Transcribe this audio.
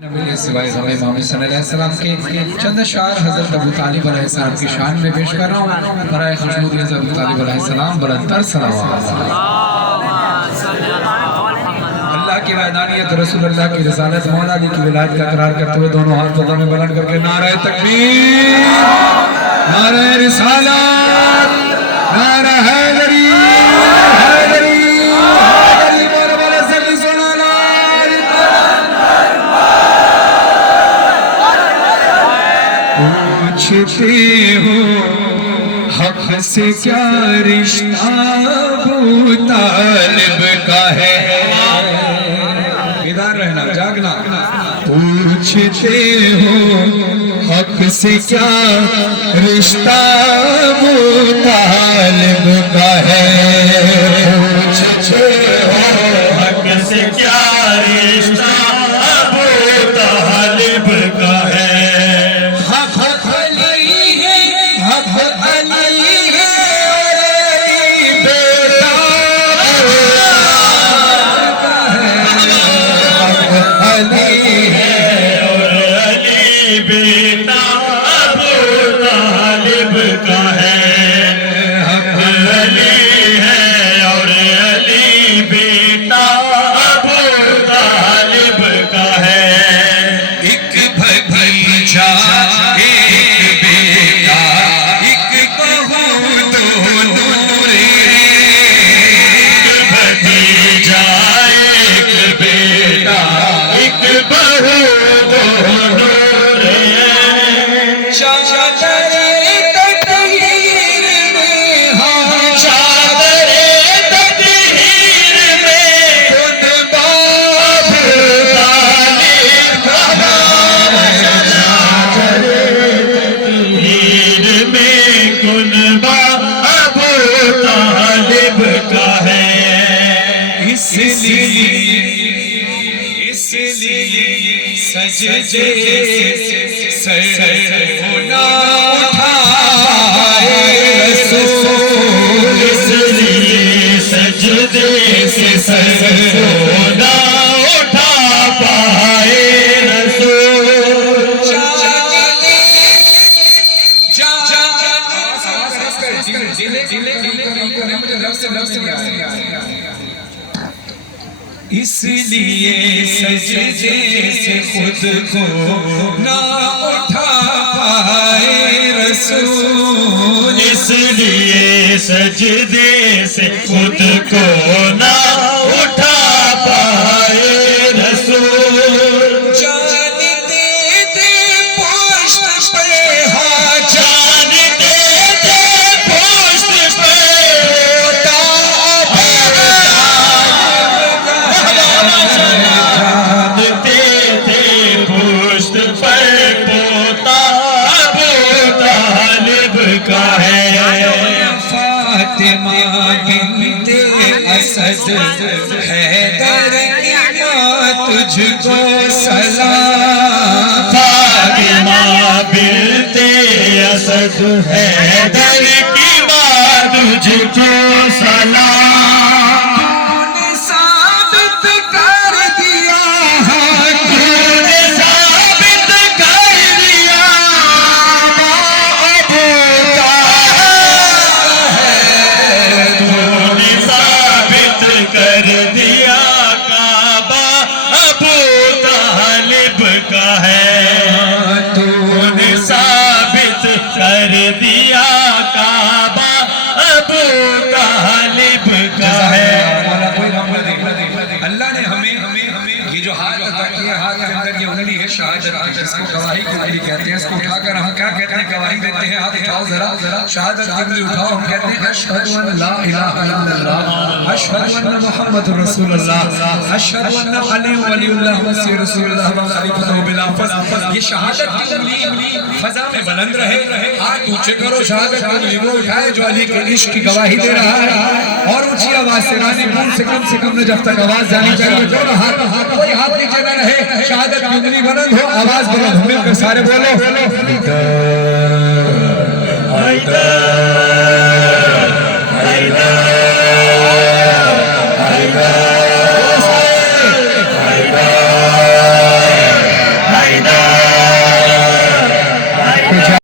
نبی سوائے امام حسین علیہ السلام کے چند اشعار حضرت ابو طالب علیہ السلام کی شان میں پیش کر رہا ہوں۔ برائے خوشنود حضرت ابو طالب علیہ السلام بلندتر صلوات۔ اللہ کی وحدانیت، رسول اللہ کی رسالت، مولا علی کی ولایت کا اقرار کرتے ہوئے دونوں ہاتھ فضا میں بلند کر کے نعرہ تکبیر، نعرہ رسالت، نعرہ حیدری، پوچھتے ہو حق سے کیا رشتہ ابو طالب کا ہے، ادھر رہنا جاگنا۔ پوچھتے ہو حق سے کیا رشتہ ابو طالب کا ہے، پوچھتے ہو حق سے کیا رشتہ ابو طالب کا ہے۔ سجدے سے سر نہ اٹھائے رسول، اس لیے سجدے سے سر نہ اٹھا پائے رسول۔ اس لیے سجدے سے خود کو نہ اٹھا پائے رسول، اس لیے سجدے سے خود کو نہ اٹھا پائے رسول۔ جان دیتے پشت پہ، ہاں جان دیتے پشت پہ، فاطمہ بنت اسد حیدر کی ماں تجھ کو سلام، فاطمہ بنت اسد حیدر کی ماں تجھ کو سلام۔ اللہ نے ہمیں یہ جو ہاتھ عطا کیا، ہاتھ کے اندر یہ انگلی ہے شہادت، اس کو گواہی کی انگلی کہتے ہیں۔ اس کو اٹھا کر ہم کیا کہتے ہیں؟ گواہی دیتے ہیں۔ ہاتھ اٹھاؤ ذرا، شہادت کی انگلی اٹھاؤ، ہم کہتے ہیں اشہد ان لا الہ الا اللہ، اشہد ان محمد رسول اللہ، اشہد ان علی ولی اللہ وسی رسول اللہ وخلیفۃہ بلا فضل۔ یہ شہادت کی انگلی فضا میں بلند رہے، ہاتھ اونچے کرو، شہادت کی انگلی وہ اٹھائے جو علی کے عشق کی گواہی دے رہا ہے، اور اونچی آواز سے رانی پور سے کم نے جب تک آواز جانی چاہیے، دونوں ہاتھ، کوئی ہاتھ نیچے نہ رہے، شہادت کی انگلی بلند ہو، آواز بلند ہو، مل کر سارے بولو پیچھے